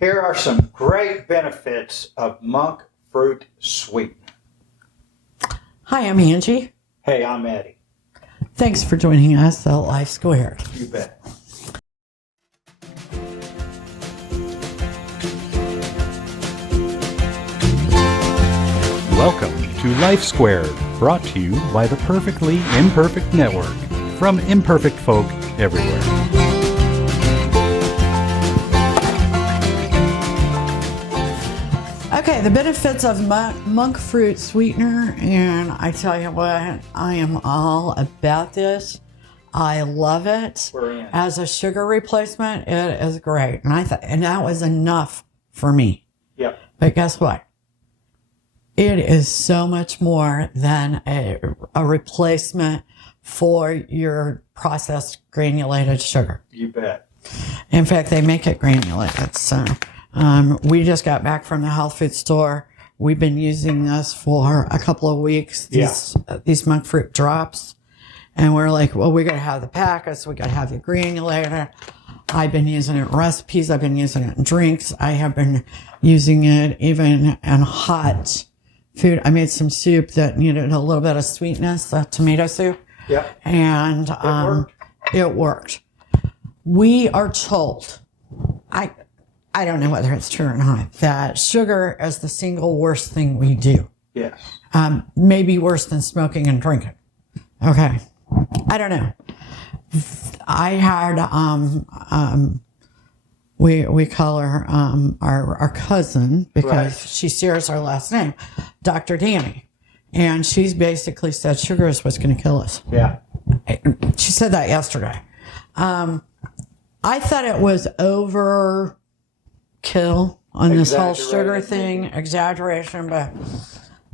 Here are some great benefits of monk fruit sweetener. Hi, I'm Angie. Hey, I'm Eddie. Thanks for joining us at Life Squared. You bet. Welcome to Life Squared, brought to you by the Perfectly Imperfect Network, from imperfect folk everywhere. Okay, the benefits of monk fruit sweetener, and I tell you what, I am all about this. I love it. We're in. As a sugar replacement, it is great. And that was enough for me. Yep. But guess what? It is so much more than a replacement for your processed granulated sugar. You bet. In fact, they make it granulated. So we just got back from the health food store. We've been using this for a couple of weeks, these monk fruit drops. And we're like, well, we got to have the packets. We got to have the granulator. I've been using it in recipes. I've been using it in drinks. I have been using it even in hot food. I made some soup that needed a little bit of sweetness, tomato soup. Yeah. And it worked. We are told, I don't know whether it's true or not, that sugar is the single worst thing we do. Yes. Maybe worse than smoking and drinking. Okay. I don't know. I had, we call her, our cousin, because she shares our last name, Dr. Danny. And she's basically said sugar is what's going to kill us. Yeah. She said that yesterday. I thought it was overkill on this whole sugar thing, exaggeration, but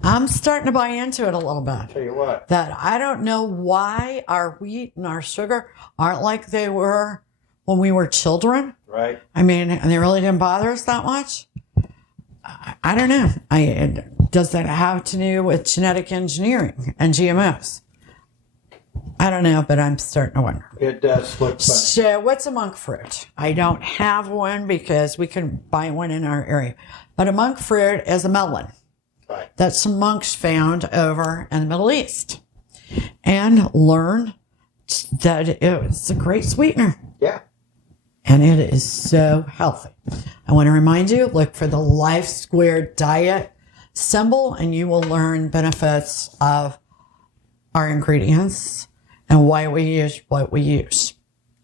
I'm starting to buy into it a little bit. Tell you what. That I don't know why our wheat and our sugar aren't like they were when we were children. Right. I mean, and they really didn't bother us that much. I don't know. Does that have to do with genetic engineering and GMOs? I don't know, but I'm starting to wonder. It does look funny. So what's a monk fruit? I don't have one because we can buy one in our area. But a monk fruit is a melon Right. that some monks found over in the Middle East and learned that it was a great sweetener. Yeah. And it is so healthy. I want to remind you, look for the Life2 Diet symbol and you will learn benefits of our ingredients and why we use what we use.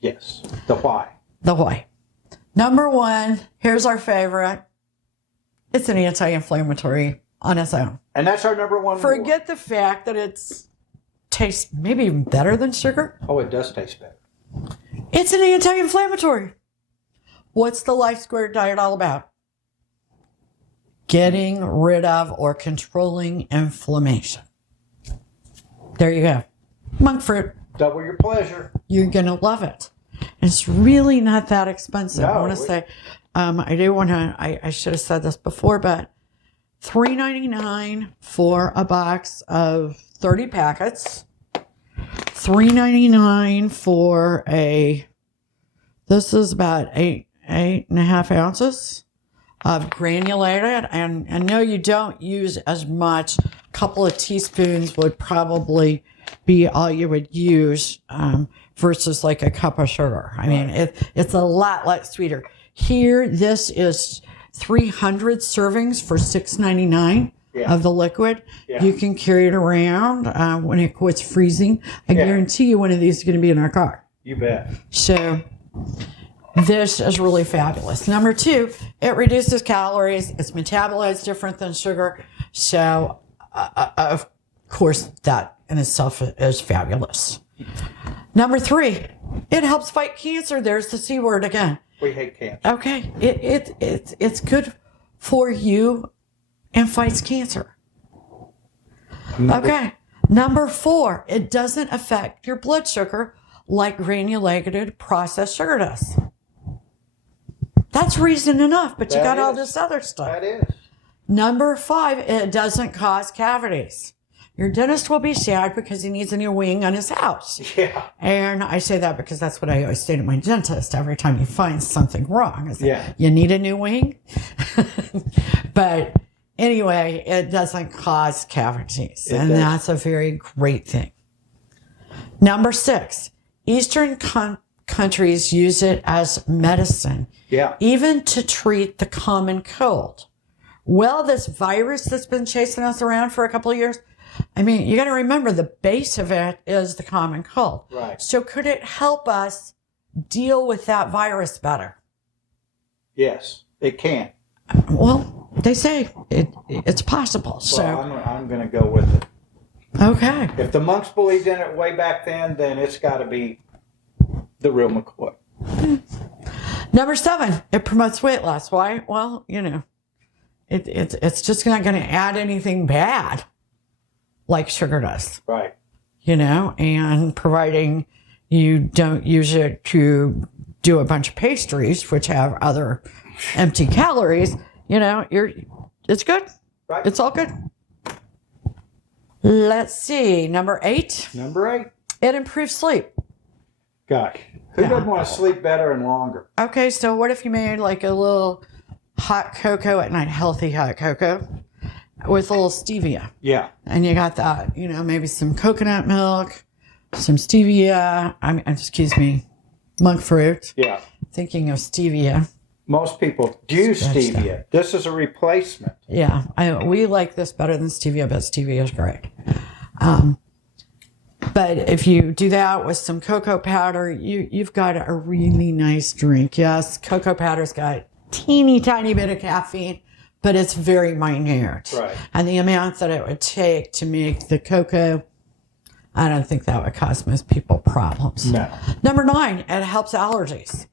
Yes. The why. The why. Number one, here's our favorite. It's an anti-inflammatory on its own. And that's our number one. Forget the fact that it's tastes maybe even better than sugar. Oh, it does taste better. It's an anti-inflammatory. What's the Life2 Diet all about? Getting rid of or controlling inflammation. There you go. Monk fruit. Double your pleasure. You're going to love it. It's really not that expensive. No, I want to say, I do want to, I should have said this before, but $3.99 for a box of 30 packets. $3.99 for this is about eight and a half ounces of granulated. And no, you don't use as much. A couple of teaspoons would probably be all you would use versus like a cup of sugar. I mean, it's a lot sweeter. Here, this is 300 servings for $6.99 of the liquid. Yeah. You can carry it around when it quits freezing. I guarantee you one of these is going to be in our car. You bet. So this is really fabulous. Number two, it reduces calories. It's metabolized different than sugar. So, of course, that in itself is fabulous. Number three, it helps fight cancer. There's the C word again. We hate cancer. Okay. It's good for you and fights cancer. Okay. Number four, it doesn't affect your blood sugar like granulated processed sugar does. That's reason enough, but you got all this other stuff. That is. Number five, it doesn't cause cavities. your dentist will be sad because he needs a new wing on his house. Yeah. And I say that because that's what I always say to my dentist every time he finds something wrong. I say, Yeah. you need a new wing? But anyway, it doesn't cause cavities. It And does. that's a very great thing. Number 6, Eastern countries use it as medicine, Yeah. even to treat the common cold. Well, this virus that's been chasing us around for a couple of years, I mean, you got to remember the base of it is the common cold. Right. So could it help us deal with that virus better? Yes, it can. Well, they say it's possible. So, Well, I'm going to go with it. okay. If the monks believed in it way back then it's got to be the real McCoy. Number 7, it promotes weight loss. Why? Well, you know, it's just not going to add anything bad like sugar does, Right. you know, and providing you don't use it to do a bunch of pastries, which have other empty calories, you know, it's good. Right. It's all good. Let's see. Number 8, Number 8. it improves sleep. Gosh, who Yeah. doesn't want to sleep better and longer? Okay, so what if you made like a little hot cocoa at night, healthy hot cocoa with a little stevia? Yeah. And you got that, you know, maybe some coconut milk, some stevia, excuse me, monk fruit. Yeah. Thinking of stevia. Most people do Scratch stevia. This is a replacement. Yeah, we like this better than stevia, but stevia is great. But if you do that with some cocoa powder, you've got a really nice drink. Yes, cocoa powder's got teeny tiny bit of caffeine, but it's very minute. Right. And the amount that it would take to make the cocoa, I don't think that would cause most people problems. No. Number 9, it helps allergies.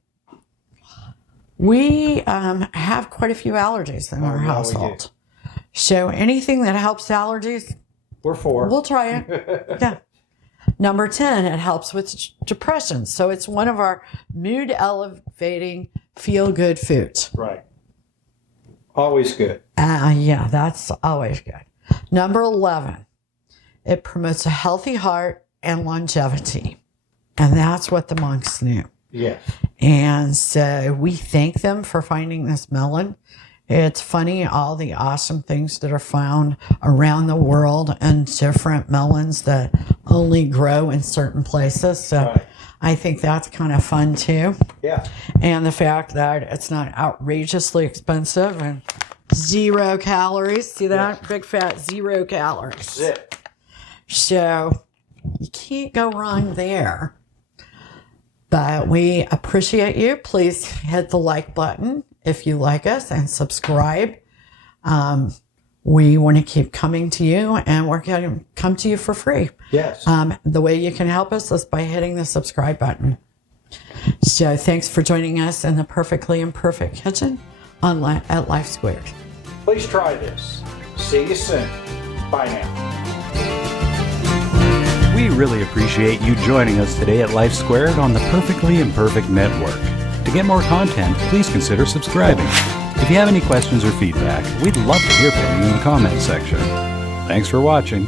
We have quite a few allergies in our yeah, we do. household. So anything that helps allergies, We're for. we'll try it. Yeah. Number 10, it helps with depression. So it's one of our mood elevating, feel good foods. Right. Always good. Yeah, that's always good. Number 11, it promotes a healthy heart and longevity. And that's what the monks knew. Yes. And so we thank them for finding this melon. It's funny, all the awesome things that are found around the world and different melons that only grow in certain places. So Right. I think that's kind of fun too. Yeah. And the fact that it's not outrageously expensive and 0 calories. See that? Big fat 0 calories. That's it. So you can't go wrong there. But we appreciate you. Please hit the like button if you like us and subscribe. We want to keep coming to you, and we're going to come to you for free. Yes. The way you can help us is by hitting the subscribe button. So thanks for joining us in the Perfectly Imperfect Kitchen at Life Squared. Please try this. See you soon. Bye now. We really appreciate you joining us today at Life Squared on the Perfectly Imperfect Network. To get more content, please consider subscribing. If you have any questions or feedback, we'd love to hear from you in the comments section. Thanks for watching.